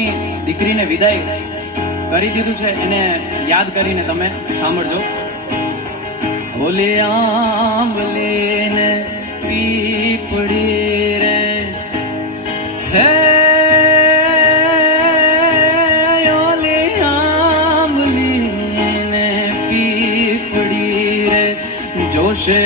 પોતાની દીકરીને વિદાય કરી દીધું છે એને યાદ કરીને તમે સાંભળજો. ઓલે આંબલી ને પીપળી રે હે ઓલે આંબલી ને પીપળી રે જોશે